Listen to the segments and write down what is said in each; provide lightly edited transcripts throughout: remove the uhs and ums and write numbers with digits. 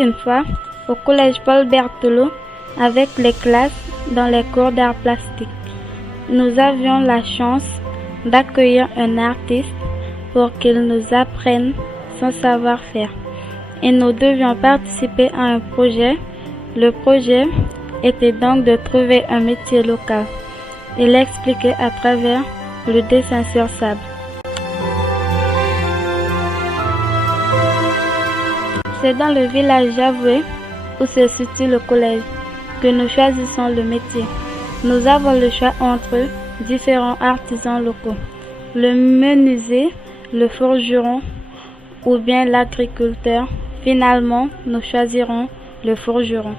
une fois au collège Paul Berthelot avec les classes dans les cours d'art plastique. Nous avions la chance d'accueillir un artiste pour qu'il nous apprenne son savoir-faire. Et nous devions participer à un projet. Le projet était donc de trouver un métier local. Il expliquait à travers le dessin sur sable. C'est dans le village Javoué, où se situe le collège, que nous choisissons le métier. Nous avons le choix entre différents artisans locaux, le menuisier, le forgeron ou bien l'agriculteur. Finalement, nous choisirons le forgeron.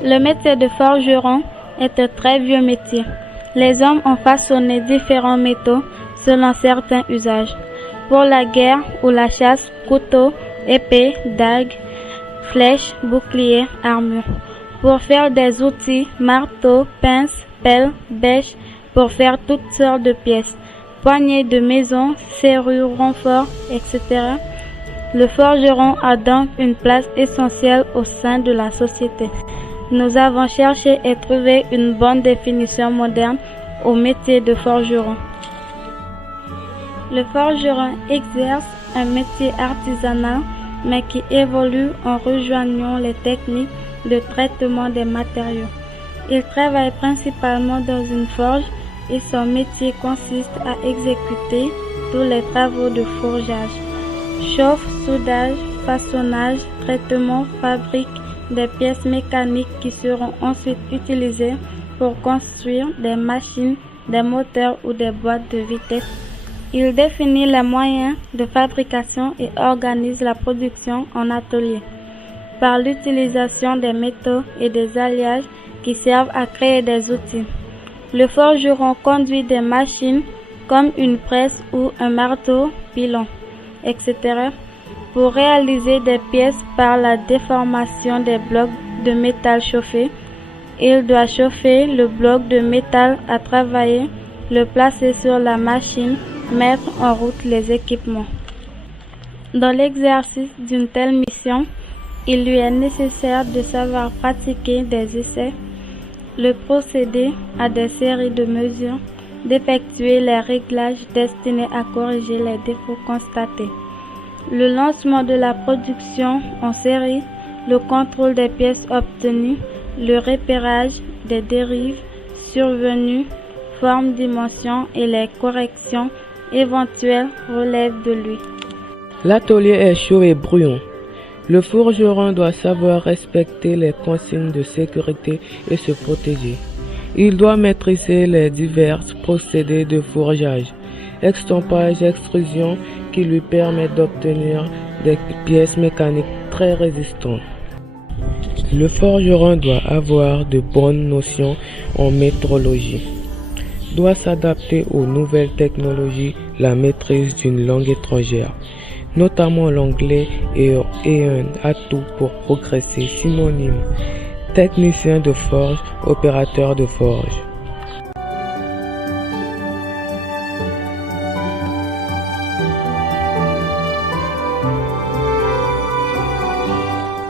Le métier de forgeron est un très vieux métier. Les hommes ont façonné différents métaux selon certains usages. Pour la guerre ou la chasse, couteaux, épées, dagues, flèches, boucliers, armures. Pour faire des outils, marteaux, pinces, pelles, bêches, pour faire toutes sortes de pièces. Poignées de maison, serrures, renforts, etc. Le forgeron a donc une place essentielle au sein de la société. Nous avons cherché et trouvé une bonne définition moderne au métier de forgeron. Le forgeron exerce un métier artisanal, mais qui évolue en rejoignant les techniques de traitement des matériaux. Il travaille principalement dans une forge et son métier consiste à exécuter tous les travaux de forgeage, chauffe, soudage, façonnage, traitement, fabrique des pièces mécaniques qui seront ensuite utilisées pour construire des machines, des moteurs ou des boîtes de vitesse. Il définit les moyens de fabrication et organise la production en atelier par l'utilisation des métaux et des alliages qui servent à créer des outils. Le forgeron conduit des machines comme une presse ou un marteau, pilon, etc. pour réaliser des pièces par la déformation des blocs de métal chauffés. Il doit chauffer le bloc de métal à travailler, le placer sur la machine, mettre en route les équipements. Dans l'exercice d'une telle mission, il lui est nécessaire de savoir pratiquer des essais, le procéder à des séries de mesures, d'effectuer les réglages destinés à corriger les défauts constatés. Le lancement de la production en série, le contrôle des pièces obtenues, le repérage des dérives survenues, forme, dimension et les corrections éventuelles relèvent de lui. L'atelier est chaud et bruyant. Le forgeron doit savoir respecter les consignes de sécurité et se protéger. Il doit maîtriser les divers procédés de forgeage, extampage, extrusion qui lui permet d'obtenir des pièces mécaniques très résistantes. Le forgeron doit avoir de bonnes notions en métrologie, doit s'adapter aux nouvelles technologies, la maîtrise d'une langue étrangère, notamment l'anglais est un atout pour progresser. Synonyme: technicien de forge, opérateur de forge.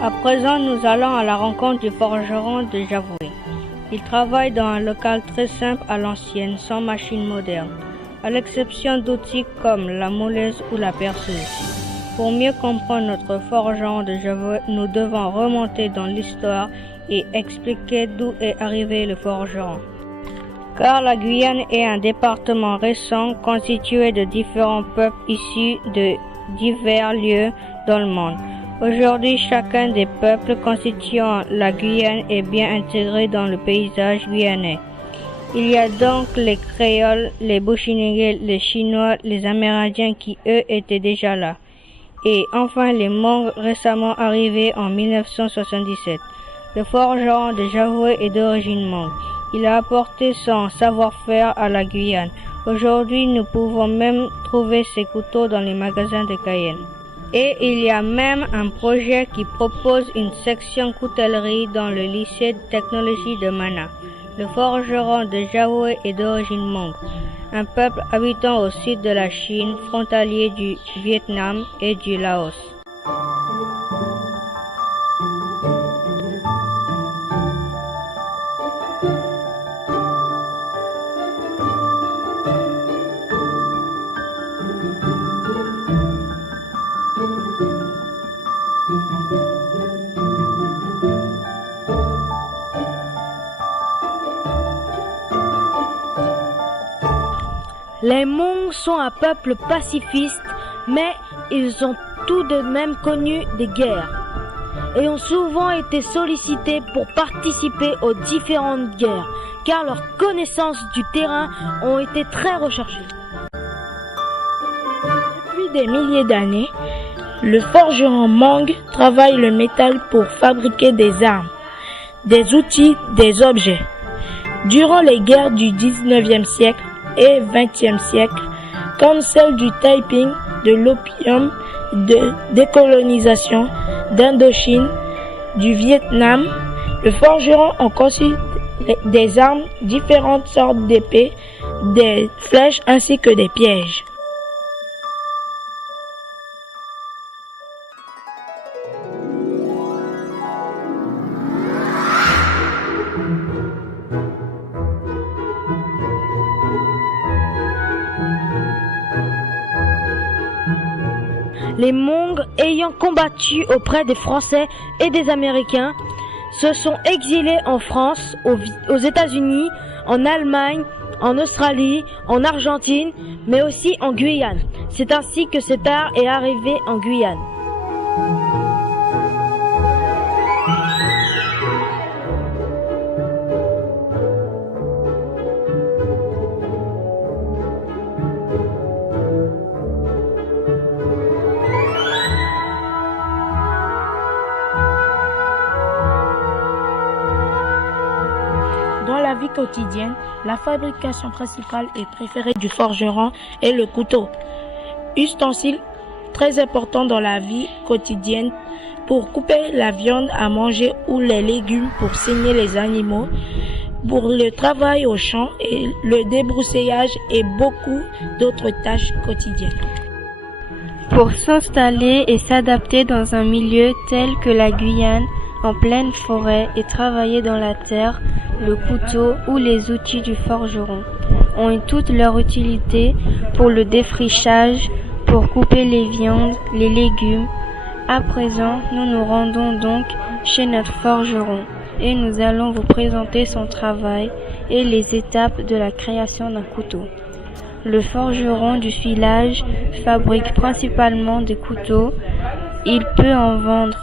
À présent, nous allons à la rencontre du forgeron de Javoué. Il travaille dans un local très simple à l'ancienne, sans machine moderne, à l'exception d'outils comme la moleuse ou la perceuse. Pour mieux comprendre notre forgeron de Javoué, nous devons remonter dans l'histoire et expliquer d'où est arrivé le forgeron. Car la Guyane est un département récent constitué de différents peuples issus de divers lieux dans le monde. Aujourd'hui, chacun des peuples constituant la Guyane est bien intégré dans le paysage guyanais. Il y a donc les Créoles, les Bouchinégués, les Chinois, les Amérindiens qui eux étaient déjà là. Et enfin les Hmong récemment arrivés en 1977. Le forgeron de Javoué est d'origine Hmong. Il a apporté son savoir-faire à la Guyane. Aujourd'hui, nous pouvons même trouver ces couteaux dans les magasins de Cayenne. Et il y a même un projet qui propose une section coutellerie dans le lycée de technologie de Mana. Le forgeron de Javoué est d'origine Hmong, un peuple habitant au sud de la Chine, frontalier du Vietnam et du Laos. Les Hmong sont un peuple pacifiste, mais ils ont tout de même connu des guerres et ont souvent été sollicités pour participer aux différentes guerres, car leurs connaissances du terrain ont été très recherchées. Depuis des milliers d'années, le forgeron Hmong travaille le métal pour fabriquer des armes, des outils, des objets. Durant les guerres du 19e siècle et 20e siècle, comme celle du Taiping, de l'opium, de décolonisation, d'Indochine, du Vietnam, le forgeron a conçu des armes, différentes sortes d'épées, des flèches ainsi que des pièges. Les Hmong, ayant combattu auprès des Français et des Américains, se sont exilés en France, aux États-Unis, en Allemagne, en Australie, en Argentine, mais aussi en Guyane. C'est ainsi que cet art est arrivé en Guyane. Dans la vie quotidienne, la fabrication principale et préférée du forgeron est le couteau. Ustensile très important dans la vie quotidienne pour couper la viande à manger ou les légumes, pour saigner les animaux, pour le travail au champ et le débroussaillage et beaucoup d'autres tâches quotidiennes. Pour s'installer et s'adapter dans un milieu tel que la Guyane, en pleine forêt, et travailler dans la terre, le couteau ou les outils du forgeron ont eu toute leur utilité pour le défrichage, pour couper les viandes, les légumes. À présent, nous nous rendons donc chez notre forgeron et nous allons vous présenter son travail et les étapes de la création d'un couteau. Le forgeron du village fabrique principalement des couteaux. Il peut en vendre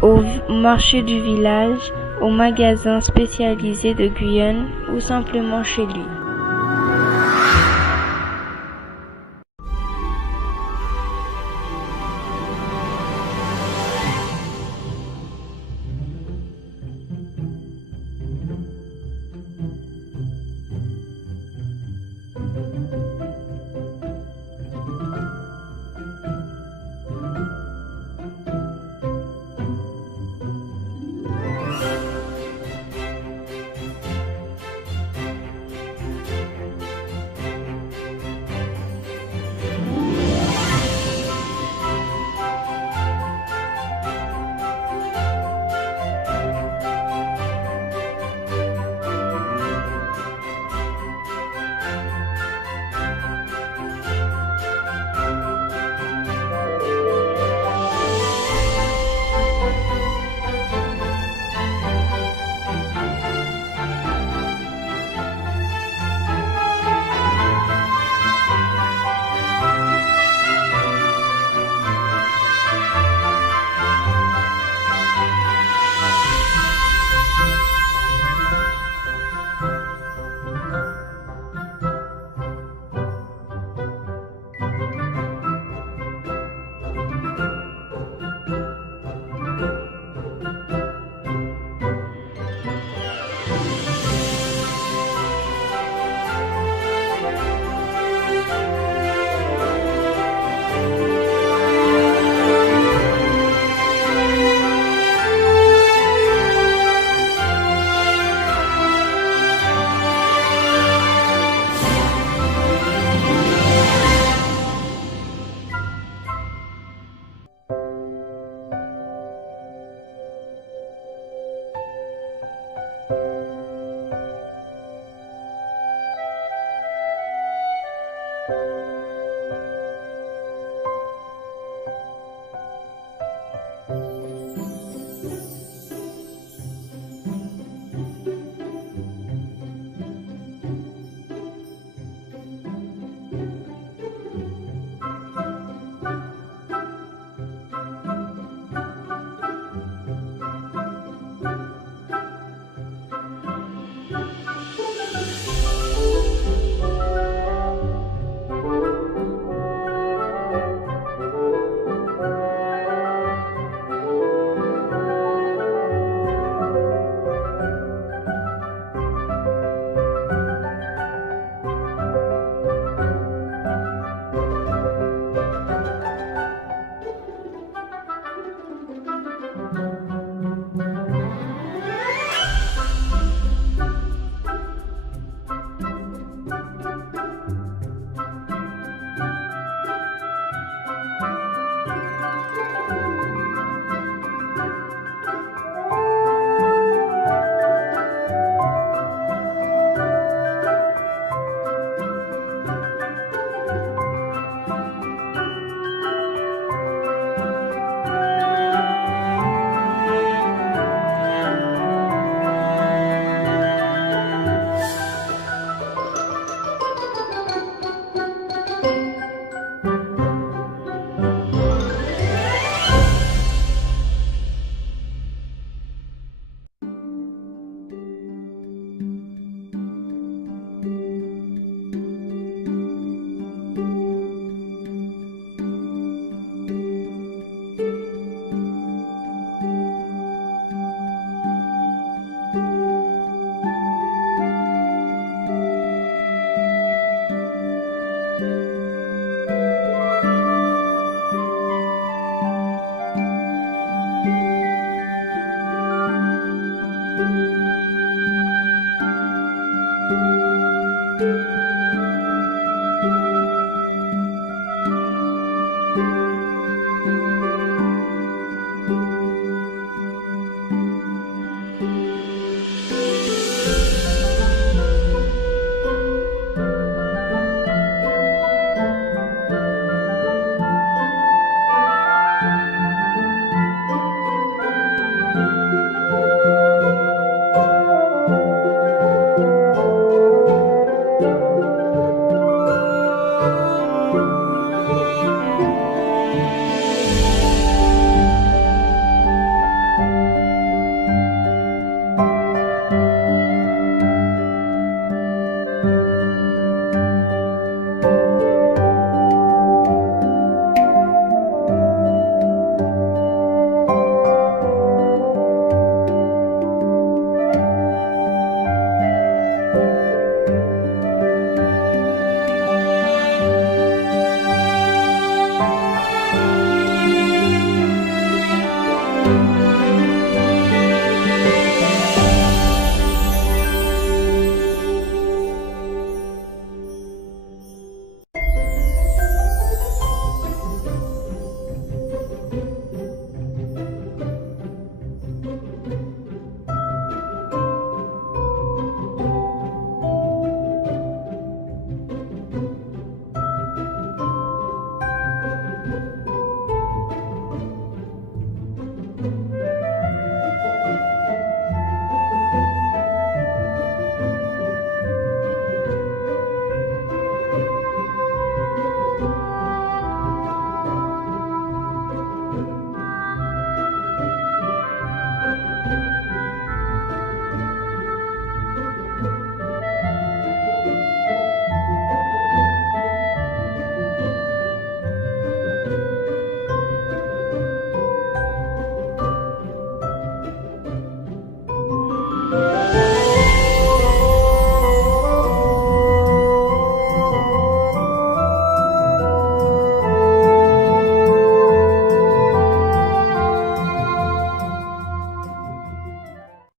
au marché du village, au magasin spécialisé de Guyane ou simplement chez lui.